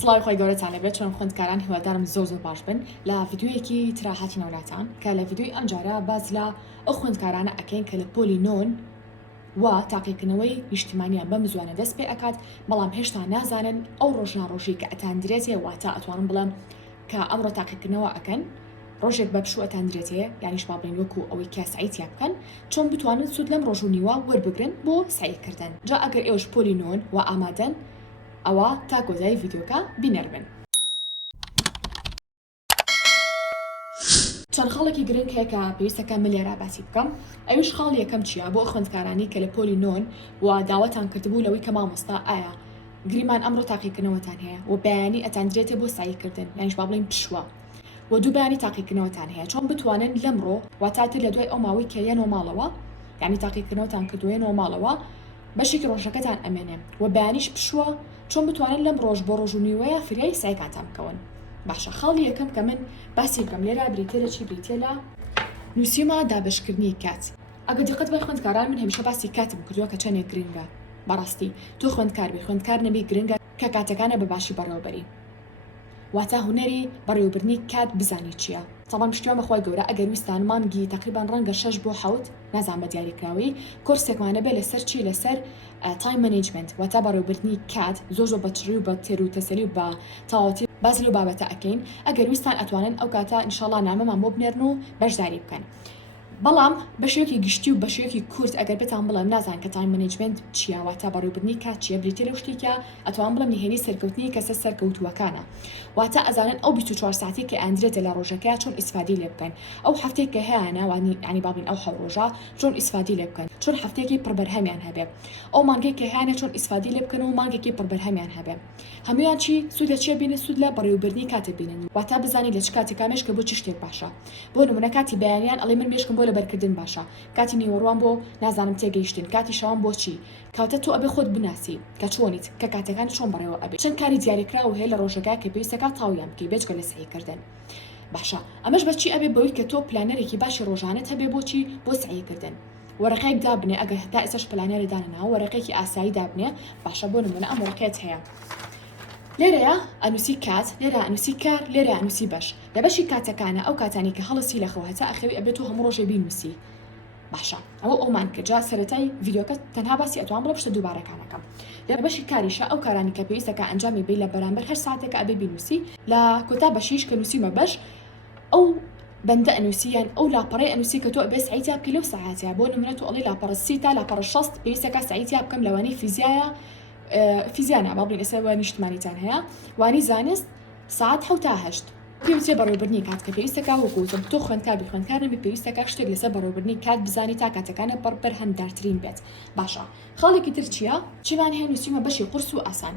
سڵاوی خۆی گەورەتان لەبێت چۆن خوێندکاران هیوادارم زۆر باش بن لە ڤیدیۆیەکی تراحاتی نەولاتان کە لە ڤیدیۆی ئەم جارە باز لە ئەو خوێندکارانە ئەکەین کە لە پۆلی نۆن و تاقیکردنەوەی نیشتیمانیان بەم زوانە دەست پێ ئەکات بەڵام هێشتا نازانن ئەو ڕۆژناڕۆژی کە ئەتاندرێتێ واتە ئەتوانم بڵێم کە ئەمڕۆ تاقیکردنەوە ئەکەن ڕۆژێک بە پشوو ئەتاندرێتەیە یانیش با بڵێن وەکو ئەوەی کە سعیتیا بکەن چۆن بتوانن سوود لەم ڕۆژ و نیوە وەربگرن بۆ سعیکردن جا ئەگەر ئێوەش پۆلی نۆن و ئامادەن ئەوە تا کۆتایی ڤیدیۆکە بینەربن. چەند خاڵێکی گرنگ هەیە کە پێویستەکە من لێرە باسی بکەم. ئەویش خاڵ یەکەم چییە بۆ خوێندکارانی کە لە پۆلی نۆن و داوەتان کردبوو لەوەی کە مامۆستا ئایا گریمان ئەمڕۆ تاقیکردنەوەتان هەیە و بەیانی ئەتاندرێتێ بۆ ساییکردن یانیش با بڵێن پشووە و دوو بەیانی تاقیکردنەوەتان هەیە چۆن بتوانن لەمڕۆ واتاتر لە دوای ئەو ماوەی کە یەنەوە ماڵەوە یعنی تاقیکردنەوەتان کردوێنەوە ماڵەوە بەشێکی ڕۆژەکەتان ئەمێنێ و بەیانیش پشووە چۆن بتوانن لەم ڕۆژ بۆ ڕۆژ و نیوەیە فریای سایکاتان بکەون. باشە خاڵی یەکەم کە من باسی بکەم لێرە بریتێ لە چی بریتێ لە نووسیمە دابشکردنی کات. ئەگەر دقت بە خوێندکاران من هەمیشە باسی کاتم کردووە کە چەندێک گرنگە. بەڕاستی تۆ خوێندکار بی خوێندکار نەبی گرنگە کە کاتەکانە بە باشی بەڕێوەبەری واتە هونەری بەڕێوەبردنی کات بزانی چییە. تەڵام پشتیوان بەخوای گەورە ئەگەر ویستان مانگی تقریبان ڕەنگە 6 بۆ 7 نازان بە دیاریکراوی کۆرسێکمانە بێ لەسەر چی لەسەر تایم مەنیجمنت واتە بەڕێوەبردنی کات زۆر بە چڕی و بە تێر و تەسەلی و بە تەواوەتی باز لەو بابەتە ئەکەین ئەگەر ویستان ئەتوانن ئەو کاتە ئینشاڵڵا نامەمان بۆ بنێرن و بەشداری بکەن. بەڵام بەشێکی گشتی و بەشێکی کورت ئەگەر بێتان بڵێم نازان کە تایم مەنیجمنت چییە واتە بەڕێوەبردنی کات چییە بریتێ لەو شتێکە ئەتوان بڵێم نهێنی سەرکەوتنی کەسە سەرکەوتووەکانە واتە ئەزانن ئەو 24 ساعتی کە ئەندرێتە لە ڕۆژەکە چۆن ئیسفادی لێ بکەن ئەو هەفتێک کە هەیەە وانی ینی بابین ئەو ڕۆژە چۆن ئیسفادی لێ بکەن چۆن هەفتێکی پڕبەرهەمیان هەبێ ئەو مانگێک کە هیانە چۆن ئیسفادی لێ بکەن و مانگێکی پڕبەرهەمیان هەبێ هەمویان چی سوودە چیە بینن سوود لە بەڕێوەبردنی کاتە بینن واتە بزانی لە چ کاتێکا مێشکە بۆ چ شتێک باشە بۆ نمونە کاتی بەیانیان ئەڵێ من مێشکم بۆ لەبەرکردن باشە کاتی نیوەڕوان بۆ نازانم تێگەیشتن کاتی شەوان بۆچی کاتە تۆ ئەبێ خۆت بناسی کە چۆنیت کە کاتەکان چۆن بەڕێوە ئەبێ چەند کاری دیاریکراوە هەیە لە ڕۆژەکە کە پێویستەکە تاویان بکەی بێجگە لە سعیکردن. باشە ئەمەش بەچی ئەبێ بەوەی کە تۆ پلانەرێکی باشی ڕۆژانت هەبێ بۆچی بۆ سعیکردن وەرەقەیەک دابنێ ئەگەر هەتا ئێستاش پلانەرە دانەناوە وەرەقەیەکی ئاسایی دابنێ باشە بۆ نمونە ئەم وەرەقەیەت هەیە لێرەیە ئەنووسی کات لێرە ئەنووسی کار لێرە ئەنووسی بەش لە بەشی کاتەکانە ئەو کاتانی کە هەڵسی لەخەوە هەتا ئەخەوی ئەبێت و هەموو ڕۆژێ بینووسی. باشە ئەوە ئەومان کە جا سەرەتای ڤیدیۆکە تەنها باسی ئەتوان بڵە پشتە دووبارەکانەکەم لە بەشی کاریشە ئەو کارانی کە پێویستەکە ئەنجامی بی لە بەرامبەر هەر ساعتێکە ئەبێ بینووسی لە کۆتا بەشیش کە نووسیمە بەش ئەو بەندە ئەنووسیان ئەو لاپەڕەی ئەنووسی کە تۆ ئەبێ سعیتیا بکەی لەو ساعاتیا بۆ نمونە تۆ ئەڵێ لاپەڕە 30 تا لاپەڕە 60 پێویستەکە سعیتیا بکەم لەوانەی فیزیایە فیزیانە با بڵین ئێستا نیشتمانیتان هەیە وانی زانست ساعت 7 تا 8 پێویستە بەڕێوەبردنی کات کە پێویستەکە وەکوتم تۆ خوێندکاری خوێندکار نەبی پێویستەکە شتێک لەسەر بەڕێوەبردنی کات بزانی تا کاتەکانە بەر هەندارترین بێت. باشە خاڵێکی تر چییە چیمان هەیە نووسیمە بەشی قورس و ئاسان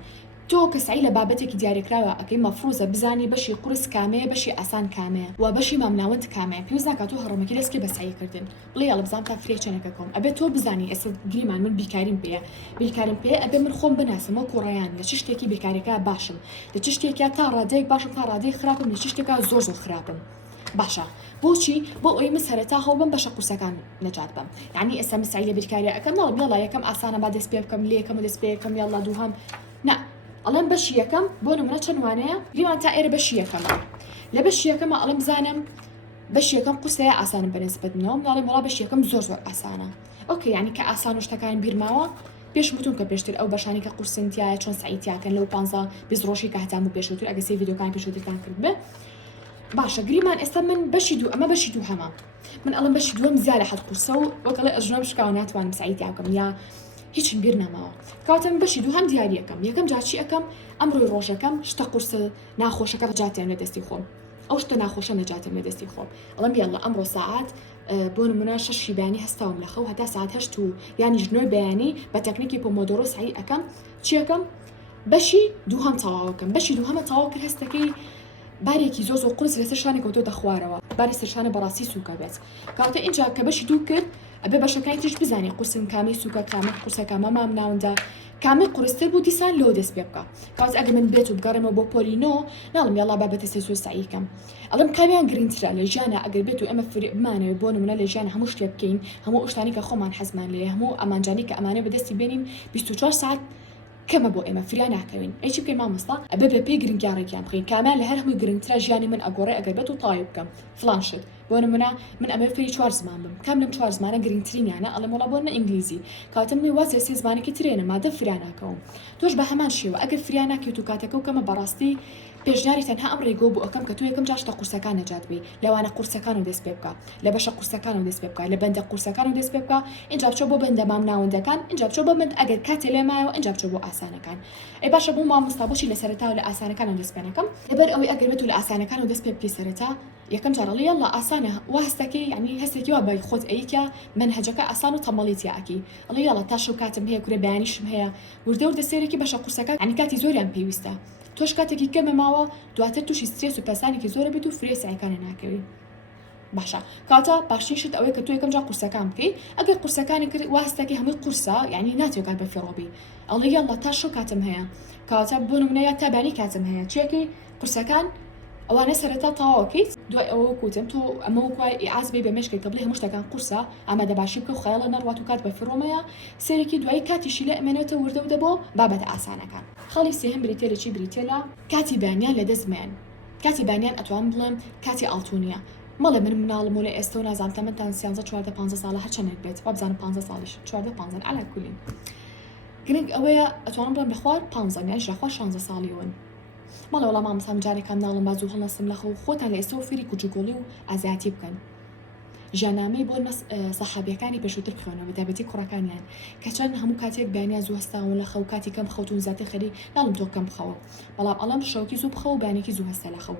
تۆ کەسایی لە بابەتێکی دیاریکراوە ئەەکەی مەفروزە بزانی بەشی قورس کامەیە بەشی ئاسان کامەیە و بەشی مامناوەند کامەیە پێویست ناکات تۆ هەڕەمەکی دەستکە بە سعیکردن بڵێ ئەڵە بزانام تا فرێچەنەکە کۆم ئەبێت تۆ بزانی ئێستا گریمان من بیکاریم پێیە بیکاریم پێ ئەبێ من خۆم بناسم وەکو ڕێیان لە چ شتێکی بیکاریەکە باشم لە چ شتێکە تا ڕادەیەک باشم تا ڕادەی خراپم لە چ شتێکە زۆر خراپم. باشە بۆچی بۆ ئەوی من سەرەتا هەوڵ بم بەشە قورسەکان نەجات بم یعنی ئێستا مسایی لە بیرکاریە ئەەکەم ناڵ یەکەم ئاسانە با دەست پێ بکەم لێ یەکەم و دەست پێ یەکەم یاڵڵا دووهەم نا ئەڵێم بەشی یەکەم بۆ نمونە چەند وانەیە گریمان تا ئێرە بەشی یەکەمە لە بەشی یەکەمە ئەڵێم بزانم بەشی یەکەم قورسەیە ئاسانم بەنسبەت منەوە ناڵێم وڵا بەشی یەکەم زۆر ئاسانە ئۆکێ یعنی کە ئاسان و شتەکان بیرماوە پێش وتون کە پێشتر ئەو بەشانی کە قورسنتیایە چۆن سعیتیاکەن لەو 15 20 ڕۆژی کە هەتان بوو پێشووتر ئەگە سێ ڤیدیۆکان پێشووترتان کرد بێ. باشە گریمان ئێستا من بەشی دوو ئەمە بەشی دوو هەمە من ئەڵم بەشی دووەم زیاد لە حەد قورسە و وەکەڵێ ئەژنۆم شکاوە ناتوانم سعیتیا بکەم یا هیچ بیر ناماوە کاتم بەشی دوو هەم دیاری یەکەم جاچی ئەەکەم ئەمڕۆی ڕۆژەکەم شتە قورسە ناخۆشەکە ڕجاتیان لە دەستی خۆم ئەو شتە ناخۆشە نەجاتم لە دەستی خۆم ئەڵم یاڵڵا ئەمڕۆ ساعات بۆ نمونە 6 بەیانی هەستاوم لەخەو هەتا ساعت 8 و یانی ژنۆی بەیانی بە تەکنیکی پۆمۆدۆرۆ سعی ئەەکەم چیەکەم بەشی دوو هەم تەواوەکەم بەشی دوو هەمە تەواو کرد هەستەکەی بارێکی زۆر قورس لەسەر شانێک کەوتۆ دەخوارەوە باری سەرشانە بەڕاستی سووکە بێت کاتە اینجا کە بەشی دوو کرد ئەبێ بەشەکانی تریش بزانێ قورسم کامی سووکە کامە قورسە کامە مامناوندا کامی قورستر بوو دیسان لۆ دەست پێ بکە کاس ئەگە من بێت و بگەڕێمەوە بۆ پۆلینۆ ناڵم یاڵا بابەتە سێ سعیکەم ئەڵم کامیان گرنگترە لە ژیانە ئەگەر بێت و ئەمە بمانەوێت بۆ نمونە لە ژیان هەموو شتێ بکەین هەموو شتانی کە خۆمان حەزمان لێ هەموو ئەمانجانی کە ئەمانە بەدەستی بێنین 24 ساعت کەمە بۆ ئێمە فریا ناکەوین ئەیچی بکەین مامۆستا ئەبێ بە پێی گرنگیارێکیان بخەین کامان لە هەر هەمووی گرنگترە ژیانی من ئەگۆڕێ ئەگەر بێت و تاوی بکەم فلان شت بۆ نمونە من ئەمە فێری 4 زمان بم کام لەم 4 زمانە گرنگترینیانە ئەڵێم وڵا بۆ نە ئینگلیزی کاتم می وازێ سێ زمانێکی ترێنە مادە فریا ناکەوم تۆش بە هەمان شێوە ئەگەر فریا ناکەیت و کاتەکە و کەمە بەڕاستی پێشنیاری تەنها ئەم ڕێگە بۆ ئەەکەم کە تو یەکەم جاشتە قورسەکان نەجات بی لەوانە قورسەکان و دەست پێ بکە لە بەشە قورسەکان و دەست پێ بکە لە بەندە قورسەکان و دەست پێ بکە اینجا بچۆ بۆ بەندە مام ناوەندەکان اینجا بچۆ بۆ من ئەگەر کاتێ لێ مایەوە اینجا بچۆ بۆ ئاسانەکان ئەی باشە بۆ مامۆستا بۆچی لە سەرەتا و لە ئاسانەکان و دەست پێ نەکەم لەبەر ئەوەی ئەگەر بێت و لە ئاسانەکان و دەست پێ بکەی سەرەتا یەکەم جارەڵی یەڵا ئاسانە وا هەستەکەی یعنی هەستێکی وا بە خۆت ئەیکە منهەجەکە ئاسان و تەمەڵیتی ئاکی ئەڵێ یەڵا تا شەو کاتم هەیە کورێ بەیانیشم هەیە وردە وردە سێرێکی بەشە قورسەکان یعنی کاتی زۆریان پێویستە تۆش کاتێکی کەمە ماوە دواتر تووشی سترێس و پەسانێکی زۆرە بێت و فرێ سعیەکانە ناکەوی باشە کاتە باشترین شت ئەوەیە کە تۆ یەکەم جا قورسەکان بکەی ئەگەر قورسەکانی کرد وا هەستەکەی هەمووی قورسە یعنی ناتێکات بە فێڕۆبی ئەڵێ یەڵا تا شەو کاتم هەیە کاتە بۆ نمونە یا تابانی کاتم هەیە چیەکەی قورسەکان ئەوانە سەرەتا تاواکەیت دوای ئەوە کوتم تۆ ئەمە وەکوای ئیعاز بێ بە مێشکێک کە بڵێ هەموو شتەکان قورسە ئامادە باشی بکە و خەیاڵە نەڕوات و کات بە فڕۆمەیە سێرێکی دوایی کاتیشی لە ئەمێنێتە وردە و دەبۆ بابەتە ئاسانەکان خەڵی سێهم بریتێلێکی بریتێلە کاتی بانیان لە دەستمیان کاتی بانیان ئەتوان بڵێم کاتی ئاڵتونیە مەڵێ من مناڵم و لە ئێستا و نازانم تەمەتان 13 ساڵە هەرچەندێک بێت وابزانم 15 ساڵیش 14 ئالا کولین گرنگ ئەوەیە ئەتوانم بڵێم بەخوار 15 یان ژەخوا 16 ساڵیون ماڵە وەڵام مامۆستا جارێکم ناڵم بازوو هەڵنەستم لەخە و خۆتان لە ئێستا و فێری کوچوکۆڵی و ئازاتی بکەن ژیاننامەی بۆ سەحابیەکانی پێشووتر بخوێنەوە بە تایبەتی کوڕەکانیان کە چەند هەموو کاتێک بەیانیان زوو هەستاون لە خەو کاتی کەم خەوتون زیاتر خەری ناڵم تۆ کەم بخەوە بەڵام ئەڵام شەوکی زوو بخەوە و بانێکی زوو هەستە لە خەو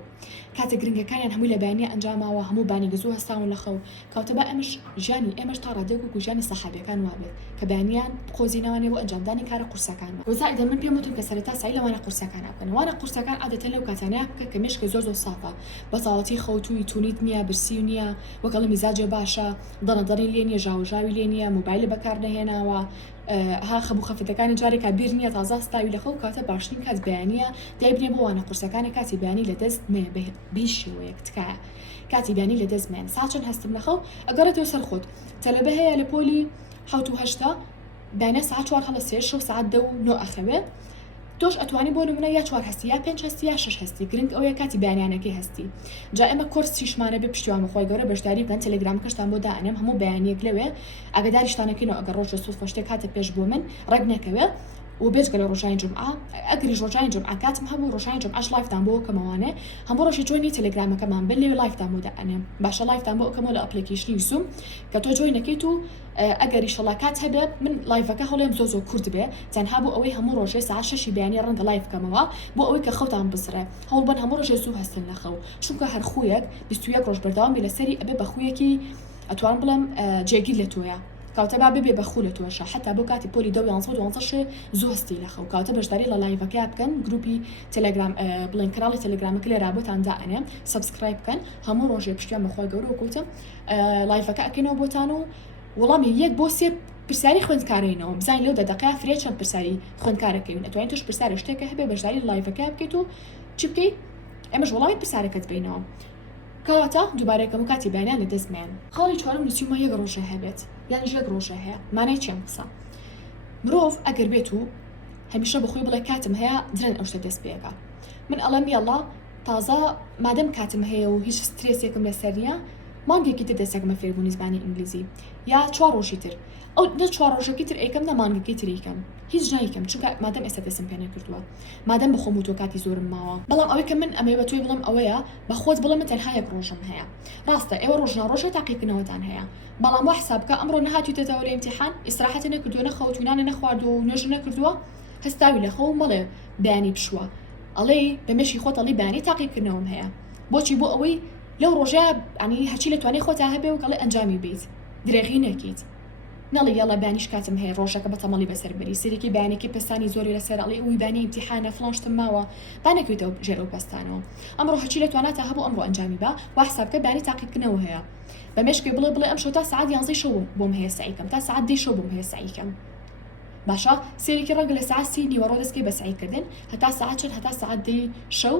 کاتێک گرنگەکانیان هەمووی لە بەیانی ئەنجاماوە هەموو بانێکی زوو هەستاون لە خەو کەواتە بە ئەمش ژیانی ئێمەش تا ڕادێک و ژیانی سەحابیەکان وابێت کە بەیانیان خۆزینەوەنێ بۆ ئەنجامدانی کارە قورسەکان وزائدە من پێم وتم کە سەرەتا سای لەوانە قورسەکان بکەن وانە قورسەکان عادەتەن لەو کاتانەیە بکە کە مێشکە زۆر سافە بەتاڵەتی خەوتووی تونیت نییە برسی نییە وەکەڵ میزاجە باشە دەنەدەڕی لێ نیە ژاوژاوی لێ نیە موبایل بەکار نەهێناوە ها خەبوو خەفتەکانی جارێکا بیر نییە تازە ستاوی لە خەو کاتە باشترین کات بەیانیە دایبنێ بۆوانە قورسەکانی کاتی بەیانی لە دەست مێ بیشەوەیەک تکایە کاتی بەیانی لە دەست مێن ساچەند هەستم لە خەو ئەگەڕێتەوە سەر خۆت تەلەبە هەیە لە پۆلی 7 بەیانە ساعت 4 هەڵە سێ شەو ساعت 9 ئەخەوێت تۆش ئەتوانی بۆ نمونە یا 4 هەستی یا 5 هەستی یا 6 هەستی گرنگ ئەوەیە کاتی بەیانیانەکەی هەستی جا ئێمە کۆرسیشمانە بێ پشتیوان بخۆی گەورە بەشداری بکەن تەلەگرامەکەشتان بۆ دائنێم هەموو بەیانیەک لەوێ ئاگاداریشتانەکەینەوە ئەگەر ڕۆژە سوود فۆشتێک کاتە پێش بۆ من ڕێک نەکەوێت و بێجگە لە ڕۆژانی جمعە ئەگەری ڕۆژانی جمعە کاتم هەبوو ڕۆژانی جمعەش لایفتان بۆ کەمەوانێ هەموو ڕۆژی جوینی تەلەگرامەکەمان بن لێوێ لایفتان بۆ دائنێم باشە لایفتان بۆ ئەکەمەوە لە ئەپلیکیشنی زوم کە تۆ جوین نەکەیت و ئەگەری شەڵاکات هەبێ من لایڤەکە هەڵێم زۆ کورد بێ تەنها بۆ ئەوەی هەموو ڕۆژێ ساعت 6 بەیانی ڕەنگە لایڤ بکەمەوە بۆ ئەوەی کە خەوتان بسرێ هەوڵ بن هەموو ڕۆژێ زوو هەستن لە خەو چونکە هەر خویەک 21 ڕۆژ بەردەوامی لەسەری ئەبێ بە خویەکی ئەتوان بڵێم جێگیر لە تۆیە کاوتە با ببێ بەخو لە تۆشە حتا بۆ کاتی پۆلی 12 زوو هەستی لە خەو کاوتە بەشداری لە لایڤەکە بکەن گروپی تەلەگرام بڵێن کراڵی تەلەگرامەکە لێ رابۆتان دائنێ سبسکرایب بکەن هەموو ڕۆژێ پشتیان بەخوای گەورە و کوتم لایڤەکە ئەکەینەوە بۆتان و وەڵامی 1 بۆ 3 پرسیاری خوێندکارینەوە بزانین لەو دەدەقەیە فرێ چەند پرسیاری خوێندکارەکەین ئەتوانین توش پرسیاری شتێکە هەبێ بەشداری لایڤەکە بکەیت و چی بکەیت ئێمەش وەڵامی پرسیارەکەت بینەوە کەواتە دووبارەکەم و کاتی بەیانیان لە دەستمیان خاڵی چوارم نووسیمە 1 ڕۆژە هەبێت یان 1 ڕۆژە هەیە مانای چیان قسە مرۆڤ ئەگەر بێت و هەمیشە بەخۆی بڵێ کاتم هەیە درەن ئەو شتە دەست پێەکە من ئەڵەم یەڵا تازە مادەم کاتم هەیە و هیچ سترێسێکم لەسەر نییە مانگێکی تر دەستێکمە فێربوونی زمانی ئینگلیزی یا 4 ڕۆژی تر ئەو 4 ڕۆژێکی تر ئەیکەم نە مانگەکەی تر ئەیکەم هیچ نایکەم چونکە مادەم ئێستا دەستم پێ نەکردووە مادەم بەخۆم و تۆ کاتی زۆرم ماوە بەڵام ئەوەی کە من ئەمەی بە توی بڵم ئەوەیە بە خۆت بڵێ من تەنها 1 ڕۆژم هەیە ڕاستە ئێوە ڕۆژناڕۆژە تاقیکردنەوەتان هەیە بەڵام وە حسابکە ئەمڕۆ نەهاتوویتەوە لە ئیمتیحان ئیستراحەتی نەکردووە نەخەوتوینانە نەخواردو و نوێژ نەکردووە هەستاوی لە خەو مەڵێ بەیانی پشووە ئەڵێ بەمێشی خۆت ئەڵی بەیانی تاقیکردنەوەم هەیە بۆچی بۆ ئەوەی لەو ڕۆژەیە ئەنی هەچی لە توانێ خۆتا هەبێ و کەڵێ ئەنجامی بیت درێغی نەکەیت نەڵی یەڵە بانیش کاتم هەیە ڕۆژەکە بە تەمەڵی بەسەر بەری سەرێکی بانێکی پستانی زۆری لەسەر ئەڵێ ئەوی بانی ئیمتیحانە فڵانشتم ماوە بانەکەوێتەوە ژێرە پستانەوە ئەمڕۆ هەچی لە تواناتە هەبوو ئەمڕۆ ئەنجامی بە وا حسابکە بانی تاقیکردنەوە هەیە بەمێشکی بڵێ ئەم شەو تا ساعت 11 شەو بۆم هەیە سعیکەم تا ساعت 10 شەو بۆم هەیە سعیکەم باشە سێرێکی ڕەنگە لە ساعت 30 نیوەڕۆ دەستکەی بە سعیکردن هەتا ساعت چەند هەتا ساعت 10 شەو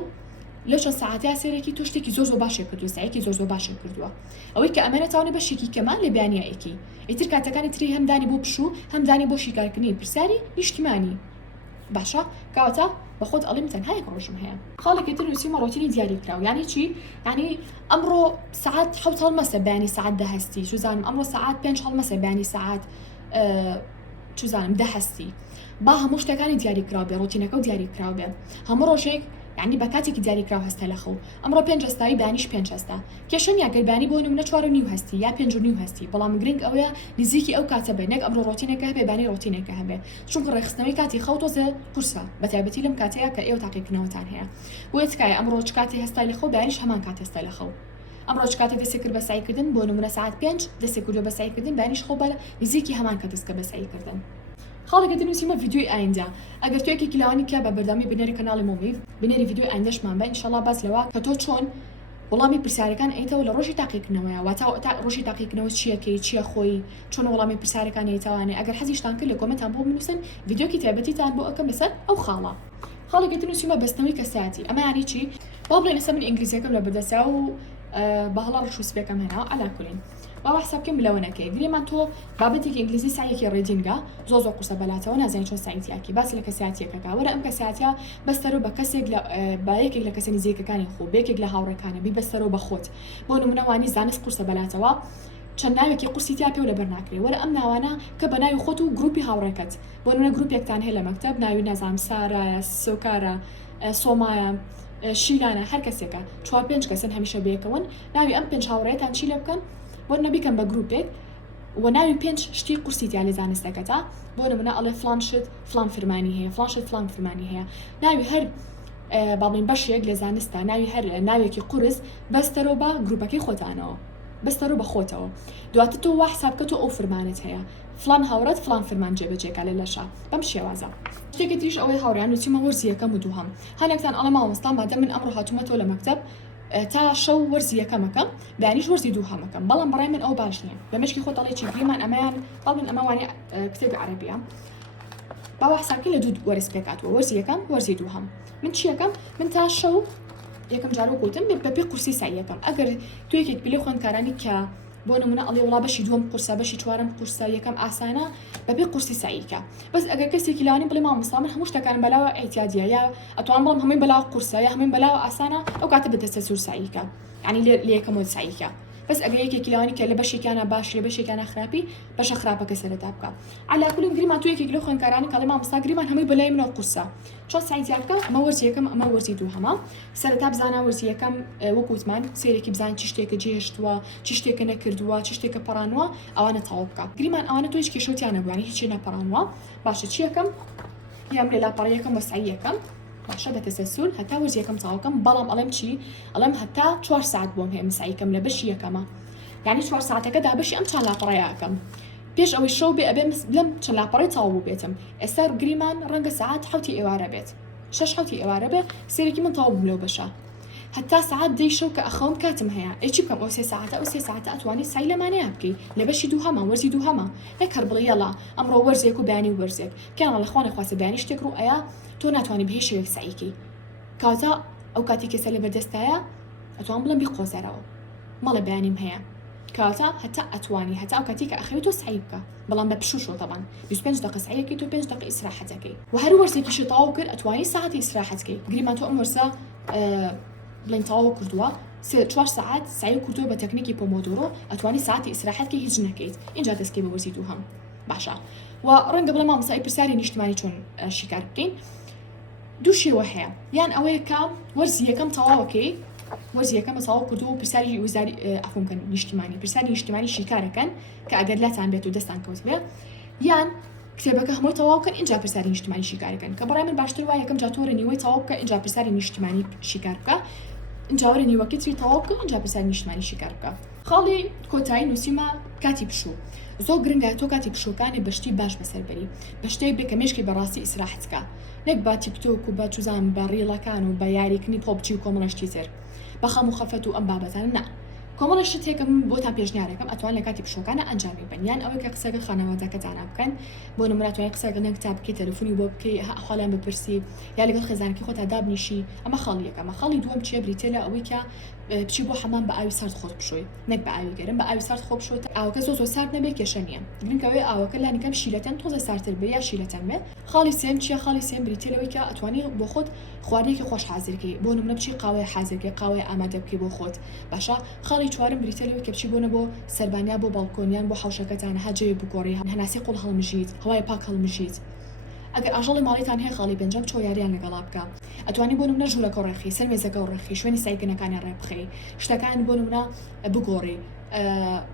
لەو چەند ساعتیا سێرێکی تۆ شتێکی زۆر باشێک کردووە سعیکی زۆر باشێک کردووە ئەوەی کە ئەمانە تاوانێ بەشێکی کەمان لە بیانیایەکی ئیتر کاتەکانی تری هەمدانی بۆ پشوو هەمدانی بۆ شیکارکردنی پرسیاری نیشتیمانی باشە کەواتە بەخۆت ئەڵێم تەنها یەک ڕۆژم هەیە. خاڵێکی تر نووسیمە ڕۆتینی دیاری کراوە. یعنی چی؟ یعنی ئەمڕۆ ساعات 7 هەڵمەسە بەیانی ساعات 10 هەستی، چوزانم ئەمڕۆ ساعات 5 هەڵمەسە بەیانی ساعات چوزانم 10 هەستی. با هەموو شتەکانی دیاری کراو بێ، ڕۆتینەکە و دیاری کراو بێ. هەموو ڕۆژێک یعنی بە کاتێکی دیاری کراو هەستە لە خەو. ئەمڕۆ 5 هەستایی بەیانیش 5 هەستا. کێشەم یاگەر بەیانی بۆ نمونە 4.5 هەستی یا 5.5 هەستی، بەڵام گرنگ ئەوەیە نزیکی ئەو کاتە بێ، نەک ئەمڕۆ ڕۆتینێکە هەبێ بەیانی ڕۆتینێکە هەبێ. چونکە ڕێخستنەوەی کاتی خەو تۆزە قورسە، بەتایبەتی لەم کاتەیە کە ئێوە تاقیکردنەوەتان هەیە. بۆیە تکایە ئەمڕۆ چ کاتی هەستا لە خەو بەیانیش هەمان کات هەستا لە خەو. ئەمڕۆ چ کاتێک دەسێ کرد بە سایکردن بۆ نمونە ساعت 5 دەسێ کردووە بە سایکردن بەیانیش خەو بە نزیکی هەمان کات دەستکە بە سایکردن. خاڵێکی تر نووسیمە ڤیدیۆی ئایندا. ئەگەر تۆ یەکێکی لەوانی کە بە بەردەوامی بنێری کەناڵی مۆڤیڤ بنێری ڤیدیۆی ئایندەشمان بە ئینشەڵڵا باس لەوە کە تۆ چۆن وەڵامی پرسیارەکان ئەیتەوە لە ڕۆژی تاقیکردنەوەیە، واتە ڕۆژی تاقیکردنەوە چیەکەی چیە خۆی چۆن وەڵامی پرسیارەکان ئەیتوانێ. ئەگەر حەزیشتان کرد لە کۆمنتان بۆ بنووسن ڤیدیۆکی تایبەتیتان بۆ ئەکەم لەسەر ئەو خاڵە. خاڵێکی تر نووسیمە بەستنەوەی کەسایەتی. ئەمە یانی چی؟ با بڵێن ئێستا من ئینگلیزیەکەم لە بەدەستە و بە هەڵا ڕشوسپێکەم هێنا عەلا کولین. باوە حسابکەم لەوەنەکەی گرێمان تۆ بابەتێکی ئینگلیزی سایەکی ڕێدینگە زۆر قورسە بەلاتەوە نازانین چۆن سایتیاکی باس لە کەسایەتیەکەکە وەرە ئەم کەسایەتە بەستەرەوە بە کەسێک با یەکێک لە کەسە نزیکەکانی خۆ بێکێک لە هاوڕێکانە بی بەستەرەوە بە خۆت. بۆ نمونەوانی زانست قورسە بەلاتەوە چەند ناوێکی قورسی تیا پێ و لەبەر ناکرێ. وەرە ئەم ناوانە کە بە ناوی خۆت و گروپی هاوڕێکەت بۆ نمونە گروپێکتان هەیە لە مەکتەب ناوی نازانم سارایە، سۆکارە، سۆمایە، شیلانە، هەر کەسێکە 4-5 کەسن هەمیشە بێکەون ناوی ئەم 5 هاوڕێتان چی لێ بکەن بۆ نەبیکەن بە گروپێک و ناوی 5 شتی قورسی تیا لە زانستەکەتە. بۆ نمونە ئەڵێ فلان شت فلان فرمانی هەیە، فلان شت فلان فرمانی هەیە. ناوی هەر باڵین بەشێک لە زانستە ناوی هەر ناوێکی قورس بەستەرەوە بە گروپەکەی خۆتانەوە، بەستەرەوە بە خۆتەوە. دواتر تۆ وا حساب کە تۆ ئەو فرمانت هەیە فلان هاوڕەت فلان فرمان جێبەجێکە لە لەشە بەم شێوازە. شتێکی تریش ئەوەی هاوڕێیان نووسیمە وەرزی یەکەم و دووهەم. هەنێکتان ئەڵێ مامۆستا مادەم من ئەمڕۆ هاتوومەتەوە لە مەکتەب تا شەو وەرزی یەکەمەکەم بەیانیش وەرزی دووهەمەکەم، بەڵام بەڕای من ئەو باش نییە. بە مشکی خۆت ئەڵێ چی گریمان ئەمەیان بەڵێن ئەمە وانێ کتێبی عەرەبیە باوە حسابکە لە دوو وەرز پێکاتوە وەرزی یەکەم وەرزی دووهەم. من چی یەکەم؟ من تا شەو یەکەم جارۆ گوتم بەپێ قورسی سای یەکەم. ئەگەر تو یەکێک بلێ خوێندکارانی کە بۆ نمونە ئەڵێ وڵا بەشی دووەم قورسە بەشی چوارەم قورسە یەکەم ئاسانە بەبێ قورسی ساییکە. بەس ئەگەر کەسێکی لانی بڵێ مامۆستا من هەموو شتەکان بەلاوە ئەیتیادیە یا ئەتوان بڵم هەمووی بەلاوە قورسە یا هەمووی بەلاوە ئاسانە ئەو کاتە بەدەستە سوور ساییکە یعنی لە یەکەمەوە ساییکە. بەس ئەگەر یەکێکی لانی کە لە بەشێکیانە باش لە بەشێکیانە خراپی بەشە خراپەکە سەرەتا بکە. عەلا کولین گریمان تو یەکێک لە خوێندکارانی کەڵێ مامۆستا گریمان هەمووی بەلای منەوە قورسە چۆن ساییتیا بکە؟ ئەمە وەرزی یەکەم ئەمە وەرزی دووهەمە. سەرەتا بزانە وەرزی یەکەم وەکوتمان سێرێکی بزان چی شتێکە جێهێشتووە چی شتێکە نەکردووە چی شتێکە پەڕانوە ئەوانە تەواو بکە. گریمان ئەوانە تۆ هیچ کێشەوتیان نەبوو یعنی هیچی نەپەڕانوە. باشە چی یەکەم؟ یام لێ لاپەڕە یەکەم وە سای یەکەم باشە بە تەسەلسول هەتا وەرزی یەکەم تەواوکەم. بەڵام ئەڵێم چی؟ ئەڵێم هەتا 4 ساعت بۆم هەیە مساییکەم لە بەشی یەکەمە یعنی 4 ساعتەکەدا بەشی ئەم چەند لاپەڕەیەکەم پێش ئەوەی شەو بێ ئەبێ لەم چەند لاپەڕەی تەواو بێتم. ئێستا گریمان ڕەنگە ساعت 7 ئێوارە بێت 6 ئێوارە بێ سێرێکی من تەواو بووم لەو بەشە هەتا ساعت 10 شەو کە ئەخەوم کاتم هەیە ئەی چی بکەم ئەو 3 ساعتە ئەو 3 ساعتە ئەتوانی سای لەمانەیە بکەی لە بەشی دووهەمە وەرزی دووهەمە نەک هەر بڵێ یەڵا ئەمڕۆ وەرزێک و بەیانی وەرزێک کێنە لە خوانە خواسە بەیانی شتێک ڕوو ئەیە تۆ ناتوانانی بەهێز شێوەیەک ساییکەی کاتە ئەو کاتی کەسە لە بەردەستایە ئەتوان بڵم بیقۆزەرەوە مەڵێ بەیانیم هەیە کاتە هەتا ئەتوانی هەتا ئەو کاتی کە ئەخەوی تۆ سعی بکە بەڵام بە پشوشەوە طبعاً 25 دقیقە سعیەکەی تۆ 5 دقیقە ئیسراحەتەکەی و هەر وەرزێکیشی تەواو کرد ئەتوانی ساعەتی ئیسراحەتکەی گریمان تۆ ئەم وەرزە بڵێن تەواو کردووە 4 ساعت سعی کردووە بە تەکنیکی پۆمۆدۆرۆ ئەتوانی ساعەتی ئیسراحەتکەی هیچ نەکەیت اینجا دەستکەی بە وەرزی دووهەم باشە و ڕەنگە بڵێ مامۆستا پرسیاری نیشتیمانی چۆن شیکار بکەین دوو شێوە هەیە یان ئەوەیە کە وەرزی یەکەم تەواوەکەی وەرزی یەکەم تەواو کردو و پرسیاری وەزاری ئەفۆمکەن نیشتیمانی پرسیاری نیشتیمانی شیکارەکەن کە ئەگەر لاتان بێت و دەستان کەوت بێ یان کتێبەکە هەمووی تەواوکەن اینجا پرسیاری نیشتیمانی شیکارەکەن کە بەڕای من باشتر وایە یەکەم جا تۆ ڕێنیوەی تەواو بکە اینجا پرسیاری نیشتیمانی شیکار بکە اینجا ڕێنیوەکەی تری تەواو بکە اینجا پرسیاری نیشتیمانی شیکار بکە. خاڵی کۆتایی نووسیمە کاتی پشوو زۆر گرنگە تۆ کاتی پشووەکانی بەشتی باش بەسەربەری بەشتەی بێ کە مێشکی بەڕاستی ئیسراحەتکە نەک با تیکتۆک و بە چوزان بە ڕیڵەکان و بە یاریکردنی پۆبجی و کۆمەڵەشتی تر بە خەم و خەفەت و ئەم بابەتانە نا کۆمەڵە شتێکم بۆتان پێشنیارەکەم ئەتوان لە کاتی پشووەکانە ئەنجامی بن یان ئەوەی کە قسەکە خانەوادەکەتانە بکەن بۆ نمونە توانای قسەکە نەک تا بکەی تەلەفۆنی بۆ بکەی ئەحوالیان بپرسی یا لەگەڵ خێزانێکی خۆتا دابنیشی ئەمە خاڵی یەکەمە. خاڵی دووەم چیە بریتێ لە ئەوەی کە بچی بۆ حەمام بە ئاوی سارد خۆت بشۆی نەک بە ئاوی گەرم بە ئاوی سارد خۆ بشۆتە ئاوەکە زۆ سارد نەبێ کێشە نییە گرنگەوەی ئاوەکە لانیکەم شیلەتەن تۆزە ساردتر بێ یا شیلەتەن بێ خاڵی سێم چیە خاڵی سێم بریتێلەوەی کە ئەتوانی بۆ خۆت خواردنێکی خۆش حازرکەی بۆ نمونە بچی قاوەیە حازرکەی قاوەیە ئامادە بکەی بۆ خۆت باشە خاڵی چوارم بریتێلەوەی کە بچی بۆنە بۆ سەربانیا بۆ باڵکۆنیان بۆ حەوشەکەتان هەجێ بگۆڕی هەناسی قوڵ هەڵمژیت هەوای پاک هەڵمژیت ئەگەر ئاژەڵی ماڵیتان هەیە خاڵی پێنجەم چۆ یاریان لەگەڵا بکە ئەتوانی بۆ نمونە ژوورەکە ڕێخی سەر مێزەکە و ڕێخی شوێنی سایگنەکانی ڕێبخەی شتەکان بۆ نمونە بگۆڕی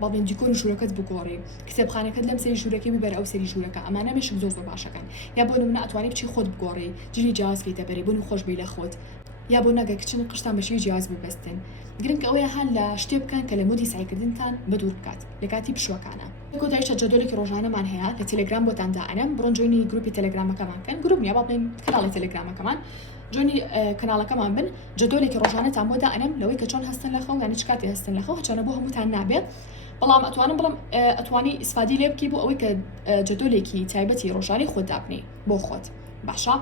باڵێن دیکۆری ژوورەکەت بگۆڕی کتێبخانەکەت لەم سەری ژوورەکەی ببەر ئەو سەری ژوورەکە ئەمانە مێشک زۆر باشەکەن یا بۆ نمونە ئەتوانی بچی خۆت بگۆڕی جلی جیاواز بکەیتە بەرەی بۆ خۆش بی لە خۆت یا بۆ نەگە کچن قشتان بەشی جیاواز ببەستن گرنگ ئەوەیە هەن لە شتێ بکەن کە لە مودی سایکردنتان بەدوور بکات لە کاتی پشوەکانە کۆتایشە جەدۆلێکی ڕۆژانەمان هەیە لە تەلێگرام بۆتان دائەنم بڕۆن جوینی گروپی تەلێگرامەکەمان کەن گروپ نیە با بڵێن کەناڵی تەلێگرامەکەمان جوینی کەناڵەکەمان بن جەدۆلێکی ڕۆژانەتان بۆ دائەنم لەوەی کە چۆن هەستن لەخەو یانی چ کاتی هەستن لەخەو هەچەنە بۆ هەمووتان نابێت بەڵام ئەتوانی ئیسفادی لێ بکەی بۆ ئەوەی کە جەدۆلێکی تایبەتی ڕۆژانی خۆت دابنی بۆ خۆت باشە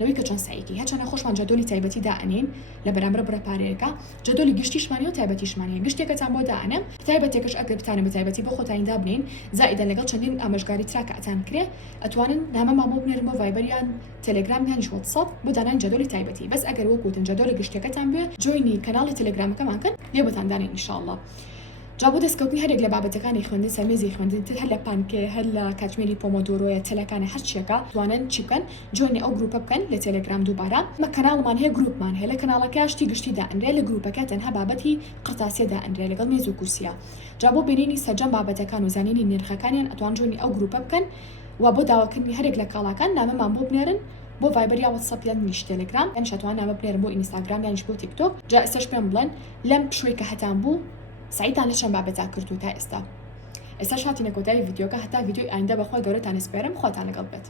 لەوەی کە چۆن سایکی هەچەنە خۆشمان جەدۆلی تایبەتی دائەنین لە بەرامبەر بڕەپارەیەەکە جەدۆلی گشتیشمانی و تایبەتیشمانیە گشتێکەتان بۆ دائەنم تایبەتێکش ئەگەر بتانە بە تایبەتی بۆ خۆتاندا بنین زائیدە لەگەڵ چەندین ئاماژگاری تراکە ئەتان کرێ ئەتوانن نامە مامۆ بنێرن بۆ ڤایبەریان تەلێگرام یان واتساپ بۆ دانان جەدۆلی تایبەتی بەس ئەگەر وەکوتن جەدۆلی گشتەکەتان بێ جوینی کەناڵی تەلێگرامەکەمان کەن لێ بۆتان دانین ئینشاءالله جا بۆ دەستکەوتنی هەرێک لە بابەتەکانی خوێندن سەرمێزی خوێندن تر هەر لە پانکێ هەر لە کاتژمێری پۆمۆدۆرۆیە تەلەکانی هەر چیەکە توانن چی بکەن جوینی ئەو گروپە بکەن لە تەلێگرام دووبارە مە کەناڵمان هەیە گروپمان هەیە لە کەناڵەکە شتی گشتی دائەنرێ لە گروپەکە تەنها بابەتی قرتاسیە دائەنرێ لەگەڵ مێز و کورسیە جا بۆ بینینی سەرجەم بابەتەکان و زانینی نرخەکانیان ئەتوان جوینی ئەو گروپە بکەن و بۆ داواکردنی هەرێک لە کاڵاکان نامەمان بۆ بنێرن بۆ ڤایبەر یا واتساپ یان نیش تەلێگرام یان شتوان نامە بنێرن بۆ ئینستاگرام یانش بۆ تیکتۆک جا ئێستاش پێم بڵێن لەم پشووی کە هەتان بوو سعیدان لە چەند بابەتا کردو تا ئێستا شاتینە کۆتایی ڤیدیۆکە هەتا ڤیدیۆی ئایندا بەخۆی گەورەتان ئەسپێرم خواتان لەگەڵ بێت